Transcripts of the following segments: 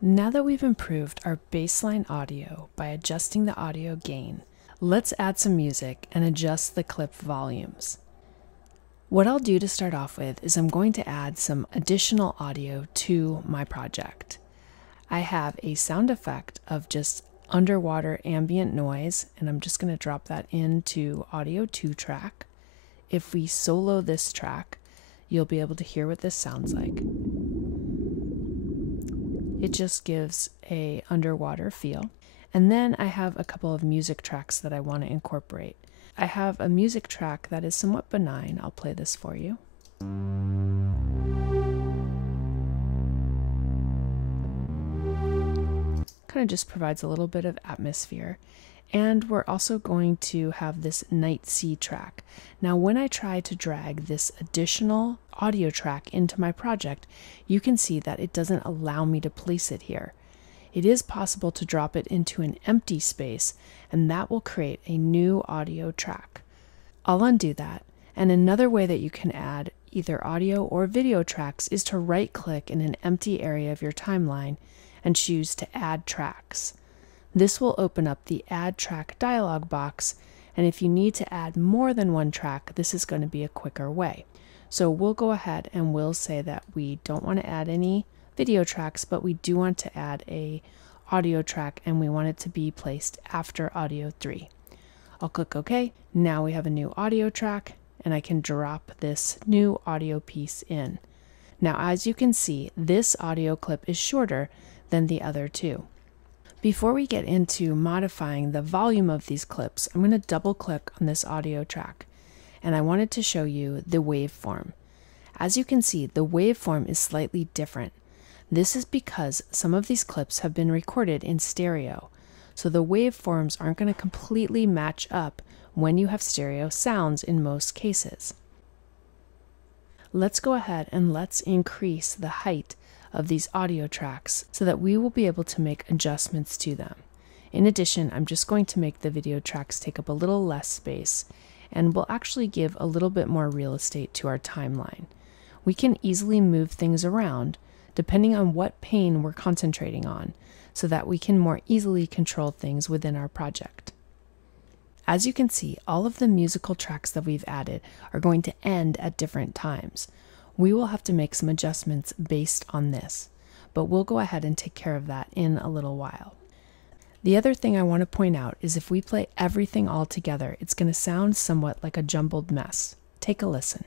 Now that we've improved our baseline audio by adjusting the audio gain, let's add some music and adjust the clip volumes. What I'll do to start off with is I'm going to add some additional audio to my project. I have a sound effect of just underwater ambient noise, and I'm just going to drop that into Audio 2 track. If we solo this track, you'll be able to hear what this sounds like. It just gives a underwater feel. And then I have a couple of music tracks that I want to incorporate. I have a music track that is somewhat benign. I'll play this for you. Kind of just provides a little bit of atmosphere. And we're also going to have this night sea track. Now, when I try to drag this additional audio track into my project, you can see that it doesn't allow me to place it here. It is possible to drop it into an empty space, and that will create a new audio track. I'll undo that. And another way that you can add either audio or video tracks is to right-click in an empty area of your timeline and choose to add tracks. This will open up the Add Track dialog box, and if you need to add more than one track, this is going to be a quicker way. So we'll go ahead and we'll say that we don't want to add any video tracks, but we do want to add a audio track, and we want it to be placed after Audio 3. I'll click OK. Now we have a new audio track, and I can drop this new audio piece in. Now, as you can see, this audio clip is shorter than the other two. Before we get into modifying the volume of these clips, I'm going to double click on this audio track, and I wanted to show you the waveform. As you can see, the waveform is slightly different. This is because some of these clips have been recorded in stereo, so the waveforms aren't going to completely match up when you have stereo sounds in most cases. Let's go ahead and let's increase the height of these audio tracks so that we will be able to make adjustments to them. In addition, I'm just going to make the video tracks take up a little less space, and we'll actually give a little bit more real estate to our timeline. We can easily move things around depending on what pane we're concentrating on, so that we can more easily control things within our project. As you can see, all of the musical tracks that we've added are going to end at different times. We will have to make some adjustments based on this, but we'll go ahead and take care of that in a little while. The other thing I want to point out is if we play everything all together, it's going to sound somewhat like a jumbled mess. Take a listen.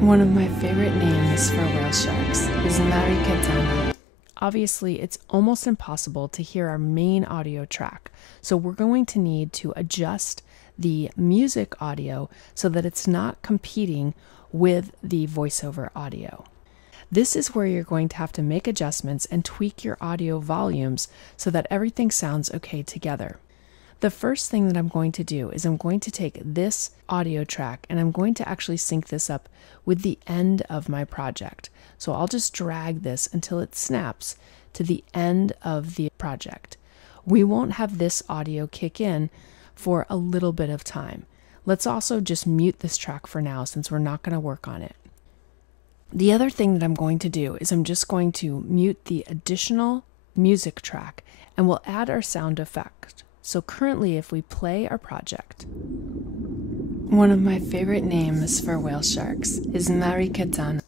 One of my favorite names for whale sharks is Mariketana. Obviously, it's almost impossible to hear our main audio track, so we're going to need to adjust the music audio so that it's not competing with the voiceover audio. This is where you're going to have to make adjustments and tweak your audio volumes so that everything sounds okay together. The first thing that I'm going to do is I'm going to take this audio track and I'm going to actually sync this up with the end of my project. So I'll just drag this until it snaps to the end of the project. We won't have this audio kick in for a little bit of time. Let's also just mute this track for now since we're not going to work on it. The other thing that I'm going to do is I'm just going to mute the additional music track and we'll add our sound effect. So currently if we play our project, one of my favorite names for whale sharks is Mariketana.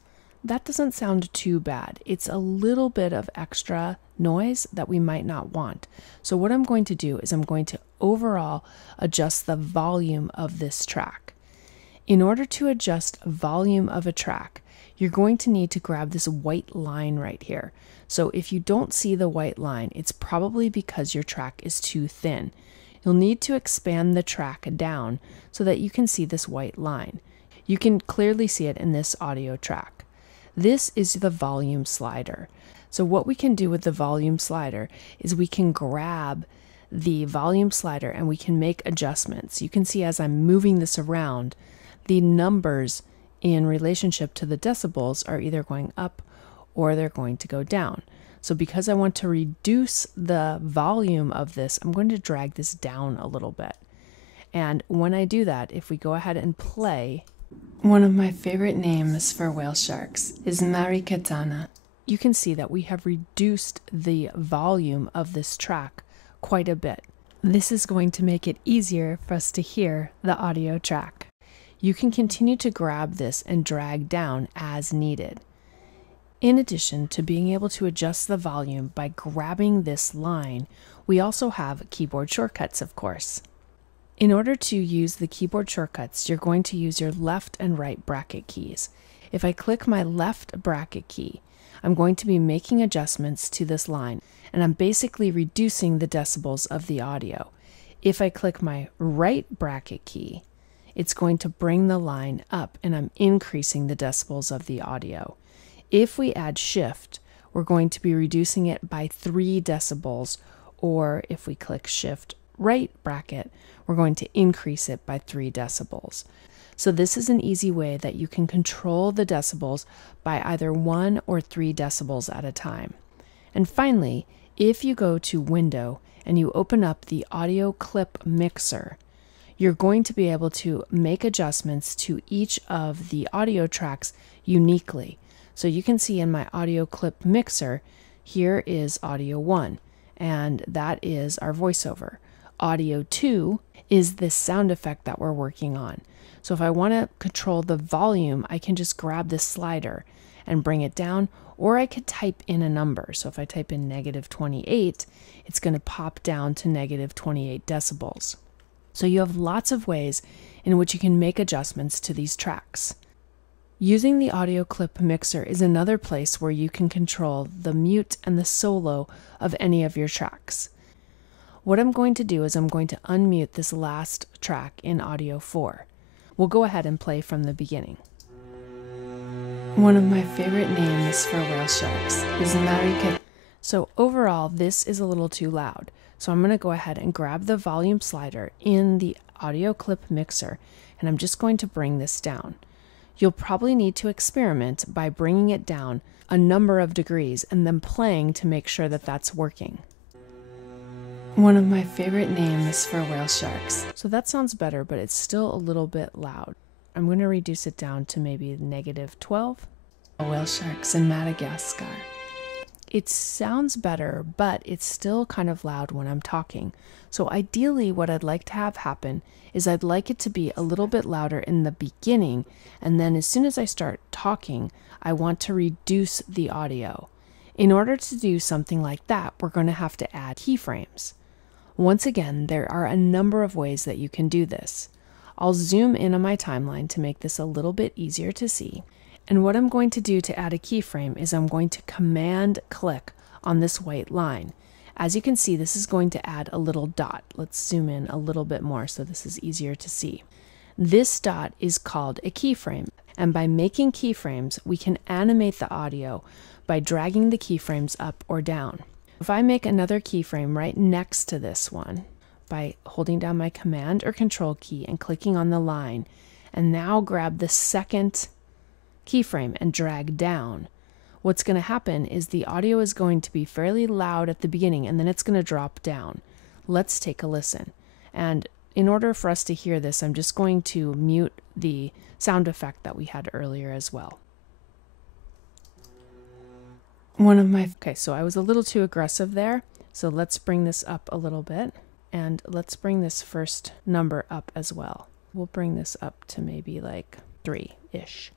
That doesn't sound too bad. It's a little bit of extra noise that we might not want. So what I'm going to do is I'm going to overall adjust the volume of this track. In order to adjust volume of a track, you're going to need to grab this white line right here. So if you don't see the white line, it's probably because your track is too thin. You'll need to expand the track down so that you can see this white line. You can clearly see it in this audio track. This is the volume slider. So what we can do with the volume slider is we can grab the volume slider and we can make adjustments. You can see as I'm moving this around, the numbers in relationship to the decibels are either going up or they're going to go down. So because I want to reduce the volume of this, I'm going to drag this down a little bit. And when I do that, if we go ahead and play, one of my favorite names for whale sharks is Mariketana. you can see that we have reduced the volume of this track quite a bit. This is going to make it easier for us to hear the audio track. You can continue to grab this and drag down as needed. In addition to being able to adjust the volume by grabbing this line, we also have keyboard shortcuts, of course. In order to use the keyboard shortcuts, you're going to use your left and right bracket keys. If I click my left bracket key, I'm going to be making adjustments to this line, and I'm basically reducing the decibels of the audio. If I click my right bracket key, it's going to bring the line up, and I'm increasing the decibels of the audio. If we add shift, we're going to be reducing it by 3 decibels, or if we click shift right bracket, we're going to increase it by 3 decibels. So this is an easy way that you can control the decibels by either 1 or 3 decibels at a time. And finally, if you go to Window and you open up the Audio Clip Mixer, you're going to be able to make adjustments to each of the audio tracks uniquely. So you can see in my Audio Clip Mixer, here is Audio 1, and that is our voiceover. Audio 2 is this sound effect that we're working on. So if I want to control the volume, I can just grab this slider and bring it down, or I could type in a number. So if I type in -28, it's going to pop down to -28 decibels. So you have lots of ways in which you can make adjustments to these tracks. Using the Audio Clip Mixer is another place where you can control the mute and the solo of any of your tracks. What I'm going to do is I'm going to unmute this last track in Audio 4. We'll go ahead and play from the beginning. One of my favorite names for whale sharks is Marika. So overall, this is a little too loud. So I'm going to go ahead and grab the volume slider in the Audio Clip Mixer, and I'm just going to bring this down. You'll probably need to experiment by bringing it down a number of degrees and then playing to make sure that that's working. One of my favorite names for whale sharks. So that sounds better, but it's still a little bit loud. I'm going to reduce it down to maybe -12. Whale sharks in Madagascar. It sounds better, but it's still kind of loud when I'm talking. So ideally what I'd like to have happen is I'd like it to be a little bit louder in the beginning, and then as soon as I start talking, I want to reduce the audio. In order to do something like that, we're going to have to add keyframes. Once again, there are a number of ways that you can do this. I'll zoom in on my timeline to make this a little bit easier to see. And what I'm going to do to add a keyframe is I'm going to command click on this white line. As you can see, this is going to add a little dot. Let's zoom in a little bit more so this is easier to see. This dot is called a keyframe, and by making keyframes, we can animate the audio by dragging the keyframes up or down. If I make another keyframe right next to this one by holding down my Command or Control key and clicking on the line, and now grab the second keyframe and drag down, what's going to happen is the audio is going to be fairly loud at the beginning and then it's going to drop down. Let's take a listen. And in order for us to hear this, I'm just going to mute the sound effect that we had earlier as well. Okay, so I was a little too aggressive there. So let's bring this up a little bit, and let's bring this first number up as well. We'll bring this up to maybe like 3-ish.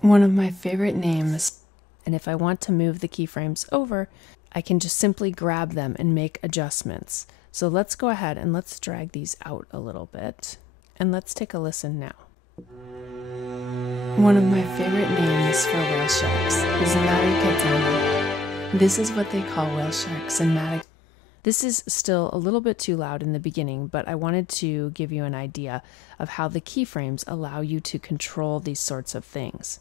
One of my favorite names. And if I want to move the keyframes over, I can just simply grab them and make adjustments. So let's go ahead and let's drag these out a little bit. And let's take a listen now. One of my favorite names for whale sharks is Marika. This is what they call whale sharks in Madagascar. This is still a little bit too loud in the beginning, but I wanted to give you an idea of how the keyframes allow you to control these sorts of things.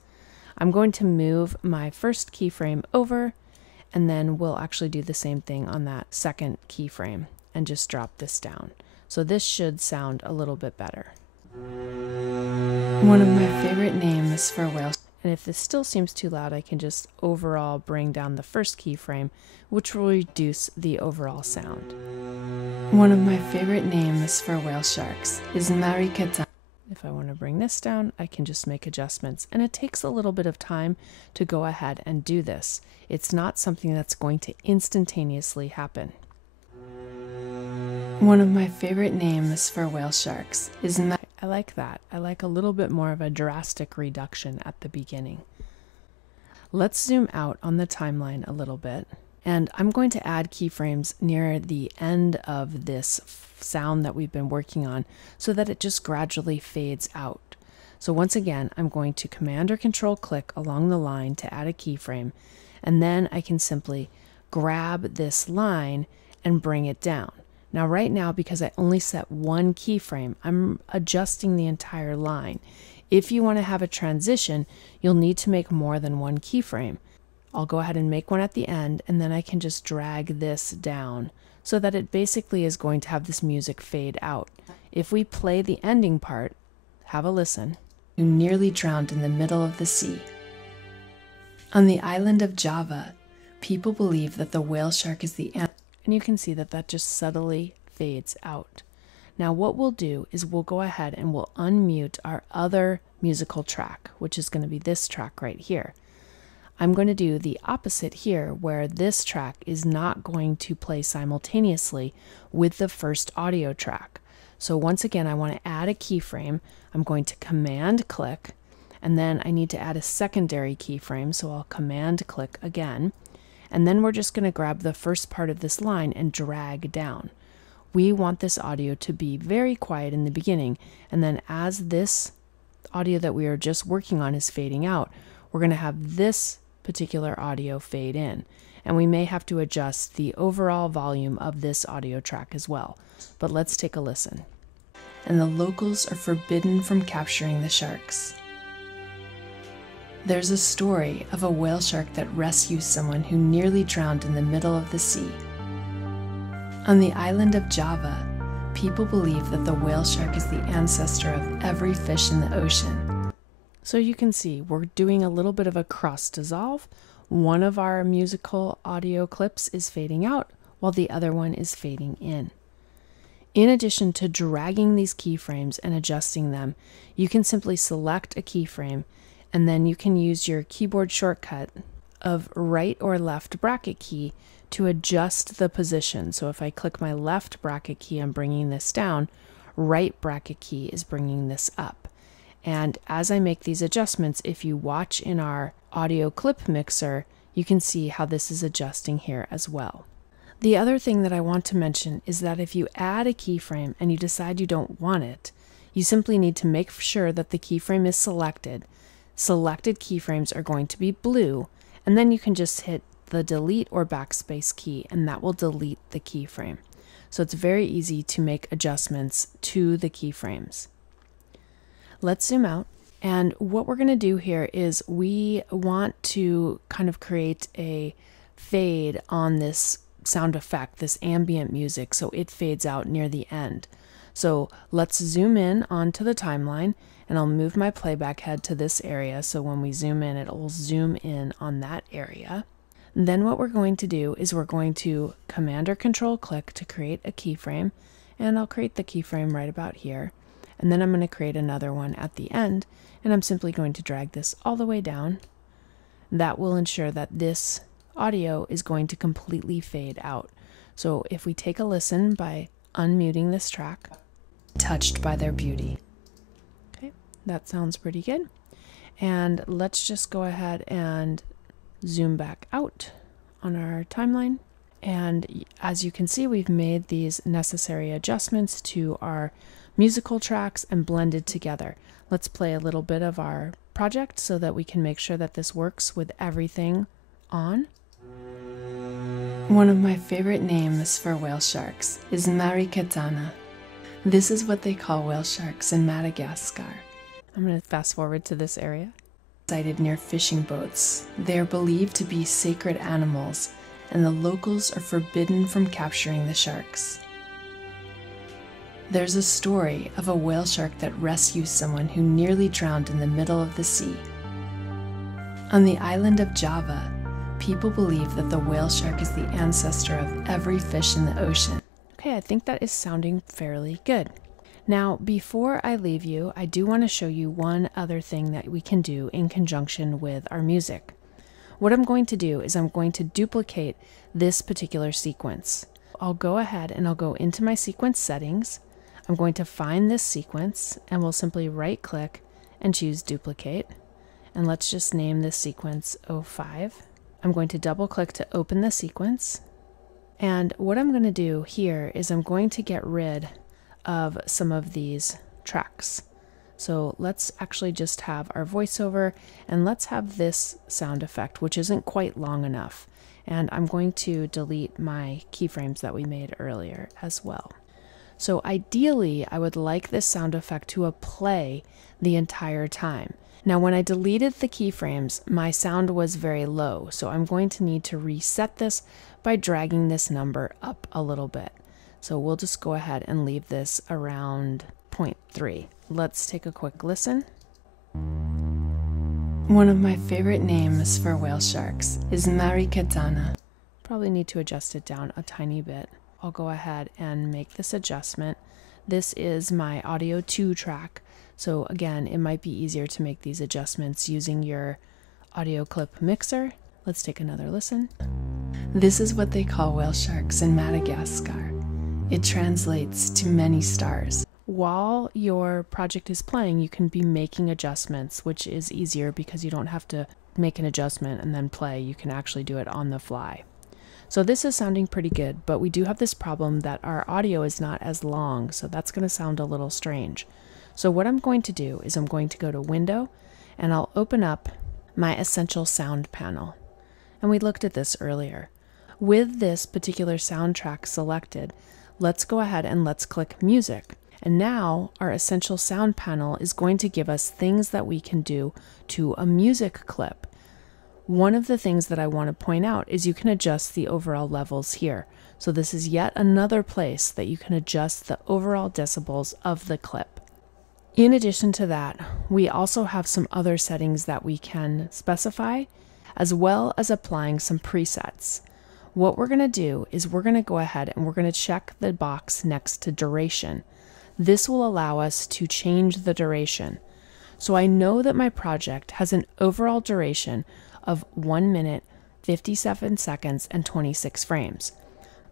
I'm going to move my first keyframe over, and then we'll actually do the same thing on that second keyframe and just drop this down. So this should sound a little bit better. One of my favorite names for whale. And if this still seems too loud, I can just overall bring down the first keyframe, which will reduce the overall sound. One of my favorite names for whale sharks is Marika. If I want to bring this down, I can just make adjustments. And it takes a little bit of time to go ahead and do this. It's not something that's going to instantaneously happen. One of my favorite names for whale sharks is I like that. I like a little bit more of a drastic reduction at the beginning. Let's zoom out on the timeline a little bit. And I'm going to add keyframes near the end of this sound that we've been working on so that it just gradually fades out. So once again, I'm going to Command or Control click along the line to add a keyframe, and then I can simply grab this line and bring it down. Now right now, because I only set one keyframe, I'm adjusting the entire line. If you want to have a transition, you'll need to make more than one keyframe. I'll go ahead and make one at the end, and then I can just drag this down so that it basically is going to have this music fade out. If we play the ending part, have a listen. You nearly drowned in the middle of the sea. On the island of Java, people believe that the whale shark is the and you can see that that just subtly fades out. Now what we'll do is we'll go ahead and we'll unmute our other musical track, which is going to be this track right here. I'm going to do the opposite here, where this track is not going to play simultaneously with the first audio track. So once again, I want to add a keyframe. I'm going to Command click, and then I need to add a secondary keyframe, so I'll Command click again. And then we're just going to grab the first part of this line and drag down. We want this audio to be very quiet in the beginning, and then as this audio that we are just working on is fading out, we're going to have this particular audio fade in, and we may have to adjust the overall volume of this audio track as well. But let's take a listen. And the locals are forbidden from capturing the sharks. There's a story of a whale shark that rescues someone who nearly drowned in the middle of the sea. On the island of Java, people believe that the whale shark is the ancestor of every fish in the ocean. So you can see we're doing a little bit of a cross dissolve. One of our musical audio clips is fading out while the other one is fading in. In addition to dragging these keyframes and adjusting them, you can simply select a keyframe, and then you can use your keyboard shortcut of right or left bracket key to adjust the position. So if I click my left bracket key, I'm bringing this down. Right bracket key is bringing this up. And as I make these adjustments, if you watch in our audio clip mixer, you can see how this is adjusting here as well. The other thing that I want to mention is that if you add a keyframe and you decide you don't want it, you simply need to make sure that the keyframe is selected. Selected keyframes are going to be blue, and then you can just hit the delete or backspace key, and that will delete the keyframe. So it's very easy to make adjustments to the keyframes. Let's zoom out, and what we're going to do here is we want to kind of create a fade on this sound effect, this ambient music, so it fades out near the end. So let's zoom in onto the timeline, and I'll move my playback head to this area, so when we zoom in, it will zoom in on that area. Then what we're going to do is we're going to Command or Control click to create a keyframe, and I'll create the keyframe right about here. And then I'm going to create another one at the end, and I'm simply going to drag this all the way down. That will ensure that this audio is going to completely fade out. So if we take a listen by unmuting this track, touched by their beauty. Okay, that sounds pretty good. And let's just go ahead and zoom back out on our timeline. And as you can see, we've made these necessary adjustments to our musical tracks and blended together. Let's play a little bit of our project so that we can make sure that this works with everything on. One of my favorite names for whale sharks is Mariketana. This is what they call whale sharks in Madagascar. I'm going to fast forward to this area. Sighted near fishing boats. They are believed to be sacred animals, and the locals are forbidden from capturing the sharks. There's a story of a whale shark that rescues someone who nearly drowned in the middle of the sea. On the island of Java, people believe that the whale shark is the ancestor of every fish in the ocean. Okay, I think that is sounding fairly good. Now, before I leave you, I do want to show you one other thing that we can do in conjunction with our music. What I'm going to do is I'm going to duplicate this particular sequence. I'll go ahead and I'll go into my sequence settings. I'm going to find this sequence and we'll simply right click and choose duplicate. And let's just name this sequence 05. I'm going to double click to open the sequence. And what I'm going to do here is I'm going to get rid of some of these tracks. So let's actually just have our voiceover and let's have this sound effect, which isn't quite long enough. And I'm going to delete my keyframes that we made earlier as well. So ideally, I would like this sound effect to play the entire time. Now, when I deleted the keyframes, my sound was very low. So I'm going to need to reset this by dragging this number up a little bit. So we'll just go ahead and leave this around 0.3. Let's take a quick listen. One of my favorite names for whale sharks is Marikatana. Probably need to adjust it down a tiny bit. I'll go ahead and make this adjustment. This is my audio 2 track. So again, it might be easier to make these adjustments using your audio clip mixer. Let's take another listen. This is what they call whale sharks in Madagascar. It translates to many stars. While your project is playing, you can be making adjustments, which is easier because you don't have to make an adjustment and then play. You can actually do it on the fly. So this is sounding pretty good, but we do have this problem that our audio is not as long, so that's going to sound a little strange. So what I'm going to do is I'm going to go to Window, and I'll open up my Essential Sound panel. And we looked at this earlier. With this particular soundtrack selected, let's go ahead and let's click Music. And now our Essential Sound panel is going to give us things that we can do to a music clip. One of the things that I want to point out is you can adjust the overall levels here. So this is yet another place that you can adjust the overall decibels of the clip. In addition to that, we also have some other settings that we can specify, as well as applying some presets. What we're going to do is we're going to go ahead and we're going to check the box next to duration. This will allow us to change the duration. So I know that my project has an overall duration of 1 minute, 57 seconds, and 26 frames.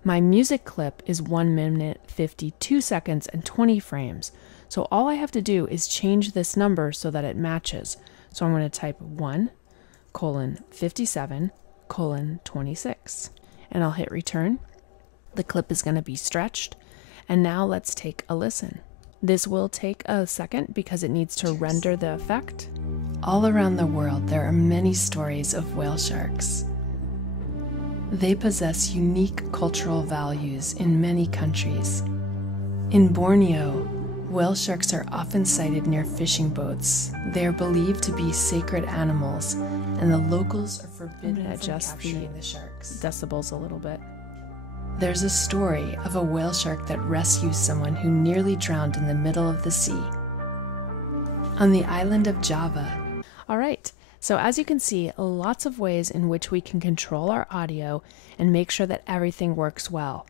My music clip is 1 minute, 52 seconds, and 20 frames. So all I have to do is change this number so that it matches. So I'm going to type 1:57:26, and I'll hit return. The clip is going to be stretched. And now let's take a listen. This will take a second because it needs to render the effect. All around the world, there are many stories of whale sharks. They possess unique cultural values in many countries. In Borneo, whale sharks are often sighted near fishing boats. They are believed to be sacred animals, and the locals are forbidden from capturing the sharks. Decibels a little bit. There's a story of a whale shark that rescues someone who nearly drowned in the middle of the sea on the island of Java. All right, so as you can see, lots of ways in which we can control our audio and make sure that everything works well.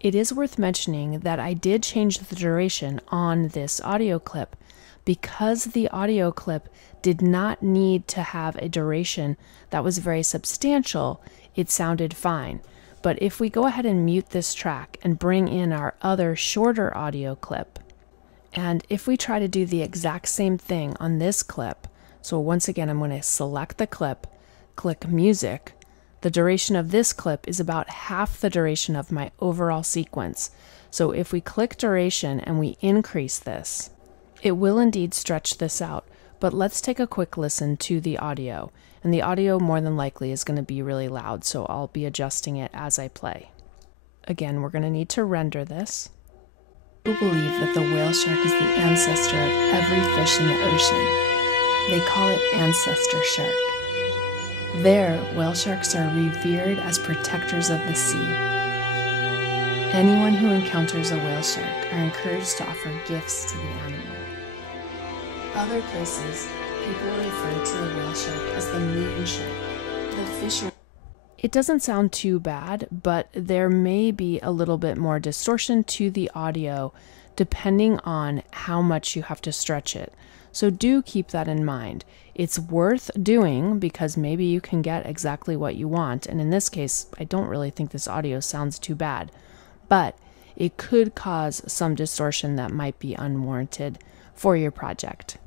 It is worth mentioning that I did change the duration on this audio clip because the audio clip did not need to have a duration that was very substantial. It sounded fine. But if we go ahead and mute this track and bring in our other shorter audio clip, and if we try to do the exact same thing on this clip, so once again, I'm going to select the clip, click music. The duration of this clip is about half the duration of my overall sequence. So if we click duration and we increase this, it will indeed stretch this out. But let's take a quick listen to the audio. And the audio more than likely is going to be really loud, so I'll be adjusting it as I play. Again, we're going to need to render this. People believe that the whale shark is the ancestor of every fish in the ocean. They call it ancestor shark. There, whale sharks are revered as protectors of the sea. Anyone who encounters a whale shark are encouraged to offer gifts to the animal. Other places, people refer to the whale shark as the moon shark. The fish. It doesn't sound too bad, but there may be a little bit more distortion to the audio depending on how much you have to stretch it. So do keep that in mind. It's worth doing because maybe you can get exactly what you want. And in this case, I don't really think this audio sounds too bad, but it could cause some distortion that might be unwarranted for your project.